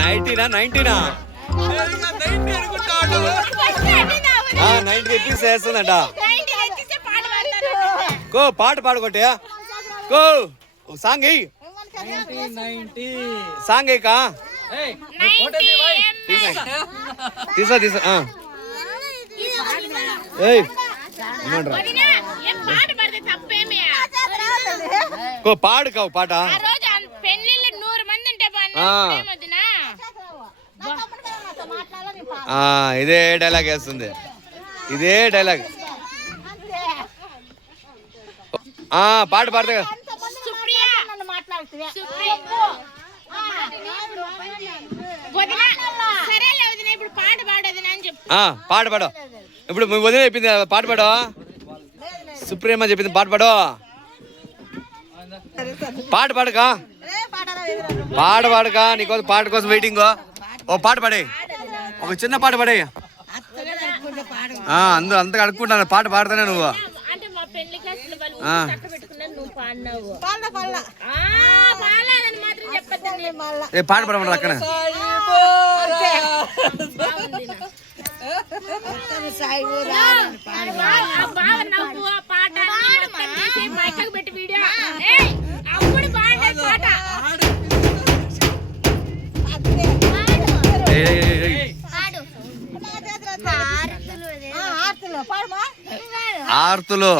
నైన్టీనా నైన్టీనా ninety ఎక్కిస్ చేస్తుందంట కో పాట పాడుకోటే కో ఒక సాంగ్ ఎయ్ సాంగ్ ఎయ్యకా తీసా తీసా ఆ. ఏయ్ ఏమంటారా? కో పాడు కావు పాట. పెళ్ళిళ్ళు నూరు మంది ఉంటే ఆ. వదినా ఆ, ఇదే డైలాగ్ వేస్తుంది. ఇదే డైలాగ్ ఆ పాట పాడతా. కదా. సుప్రియ. సుప్రియ వదినా సరేలే వదినా ఇప్పుడు పాట పాడొదినా అని చెప్పు. ఆ పాట పాడు. ఇప్పుడు మీ వదిన చెప్పింది కదా, పాట పాడు. సుప్రీమ చెప్పింది పాట పాడు. పాట పాడక. పాట పాడక నీకోసం పాట కోసం వెయిటింగ్ ఓ పాట పాడే. ఒక చిన్న పాట పాడే. అందరూ అంతగా అడుక్కుంటాను పాట పాడతానే నువ్వు. అంటే మా పెళ్ళి కాసులు వాళ్ళు ఆర్తులు.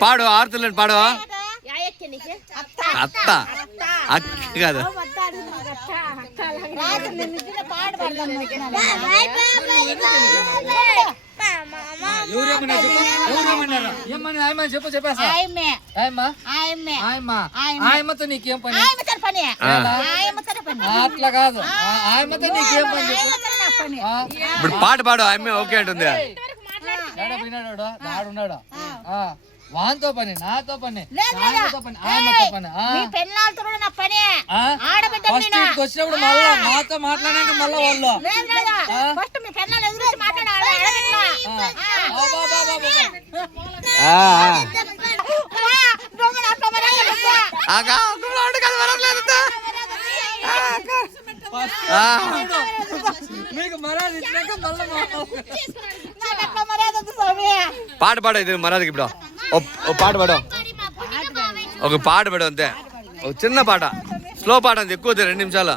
పాడు ఆర్తులు పాడు అత్త. అక్క కాదు. ఎవరేమన్నా చెప్పు ఎవరేమన్నారా ఏమని ఆయమ్మ చెప్పు చెప్పేసా ఆయమ్మే, ఆయమ్మ ఆయమ్మే. ఆయమ్మ ఆయమ్మ. ఆయమ్మతో నీకేం పని? ఆయమ్మతో పని. ఆ. ఆయమ్మతో పని. ఆ, అట్లా కాదు. ఆ, ఆయమ్మతో నీకేం పని చెప్పు. ఇప్పుడు పాట పాడు అమ్మే ఓకే అంటుంది. ఇంతవరకు మాట్లాడు. ఏడ పోయినాడు నాడున్నాడు ఆ, వాంతో పని నాతో పని పని ఆయమ్మతో పని పెళ్ళాలతో నా పని? ఆడబిడ్డ వచ్చినప్పుడు మళ్ళా మాతో మాట్లాడాక మళ్ళా వాళ్ళు. పాట పాడు ఇది మరాదికి ఇప్పుడు ఓ- ఓ పాట పాడు ఒక పాట పాడు అంతే ఒక చిన్న పాట స్లో పాట అంతే ఎక్కువ వద్దు, రెండు నిమిషాలు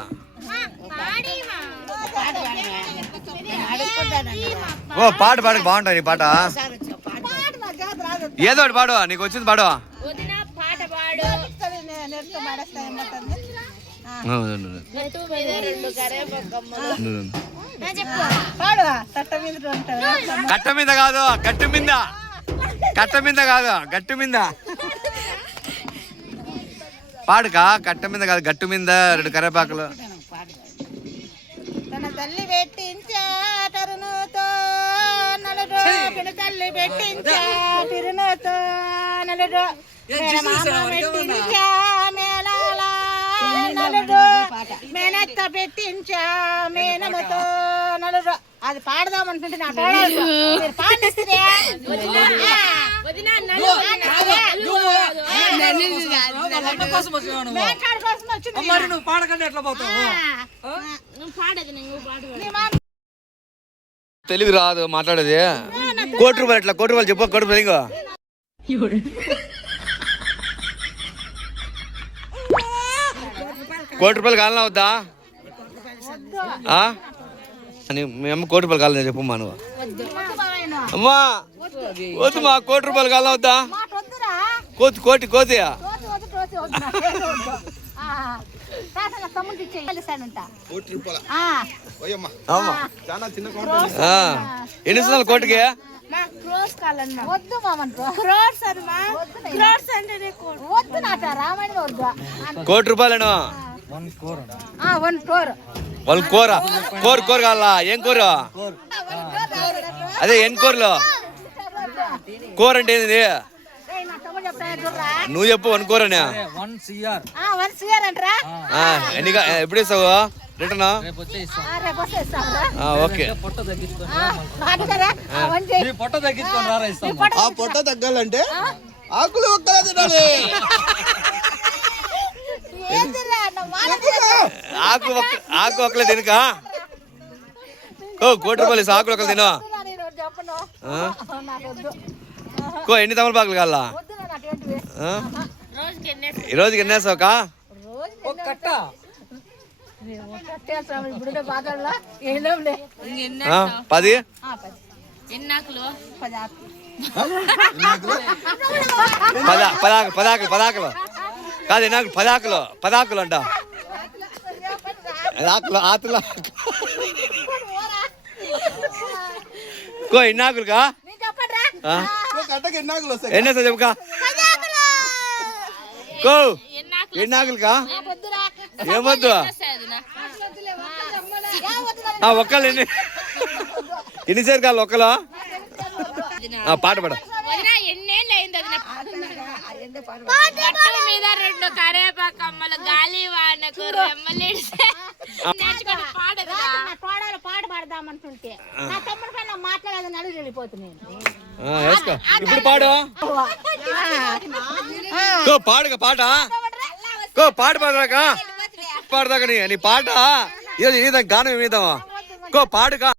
ఓ పాట పాడక బాగుంటుంది ఈ పాట పాడు నాకు కాదు, రాదు. ఏదో ఒకటి పాడు నీకు వచ్చింది పాడు వదిన పాట పాడు. సరే, నేను నేర్చుకో మాడేస్తా, ఏమంటుంది? నెట్టు మీద రెండు కరేపాకమ్మలు. పాడు తట్ట మీద ఉంటావు కట్ట మీద కాదు గట్టు మీద. కట్ట మీద కాదు గట్టు మీద. పాడుకా కట్ట మీద కాదు గట్టు మీద రెండు కరేపాకులు తన తల్లి పెట్టించా. పిన తల్లి పెట్టించా తిరునుతో నలుడు. పెట్టించా మేళాల నలుడు. మేనత్త పెట్టించా మేనముతో నలుడు. అది పాడదాం అనుకుంటే నా పాడిస్తే మరి నువ్వు పాడకండి ఎట్లా పోతావు? తెలుగు రాదు మాట్లాడేది. కోటి రూపాయలు ఎట్లా? కోటి రూపాయలు చెప్పు కోటి రూపాయలు ఇంకో కోటి రూపాయలు కాలనా వద్దా? ఆ? అని మీ అమ్మ కోటి రూపాయలు కాలనా చెప్పమ్మా నువ్వు. అమ్మా వద్దు మా కోటి రూపాయలు కాలనా వద్దా? కోతి కోటి కోతి రోజు వద్దు రోజు వద్దు నాకేం వద్దు. ఆ, తాతల తమ్ముడు ఇచ్చేయి కలిసానంట ఆ, అమ్మా ఆ. ఎన్ని ఇస్తున్నారు కోటికి? మా క్రోర్స్ కాలన్నా వద్దు మామన్ క్రోర్స్ అమ్మా క్రోర్స్ అంటే వద్దు నాట రామాయణ వద్దు. కోటి రూపాయలను? ఆ, వన్ వాళ్ళు కూర? కూర కూర కావాలా? ఏం కూర? అదే ఎన్ కూరలో? కూర అంటే ఏంది? నువ్వు చెప్పు వన్ కూరనే వన్ సిఆర్. ఆ, వన్ సిఆర్ అంటరా? ఆ, ఎన్ని ఎప్పుడు ఇస్తావు రిటర్న్ ఆ. ఓకే. పొట్ట ఆ, తగ్గాలంటే ఆకులు ఒక్కలే తినాలి. ఏందిరా, నా మాట ఆకు ఒక్క ఆకు ఒక్కలే తినక? ఓ కోటి రూపాయలు ఆకులు ఒక్కలు తిను కో ఎన్ని తమలపాకులు కావాలా? ఈ రోజుకి ఎన్నేసావుకా పది పది ఆకు. పద పదాకు పదాకులు పదాకులు కాదు ఎన్నాకులు పదాకులు పదాకులు అంట ఆకులు ఆతులు కో ఎన్ని ఆకులుగా నేను చెప్పండిరా. ఆ? కట్టకి ఎన్ని చెప్పుకా. కో ఎన్ని ఆకులుకా వద్దురా. ఏమొద్దు ఒక్కలు ఎన్ని ఎన్ని ఒక్కలు? ఆ, పాట పాడ. మీద రెండు గాలి వానకు పాట నా తమ్ముడు పైన వెళ్ళిపోతున్నాను ఇప్పుడు పాడు. పాడుగా పాట. కో పాట పాడరాక పాడదాకా. నీ నీ పాట? ఇది నీ గానం ఏమిద్దామా కో పాడుగా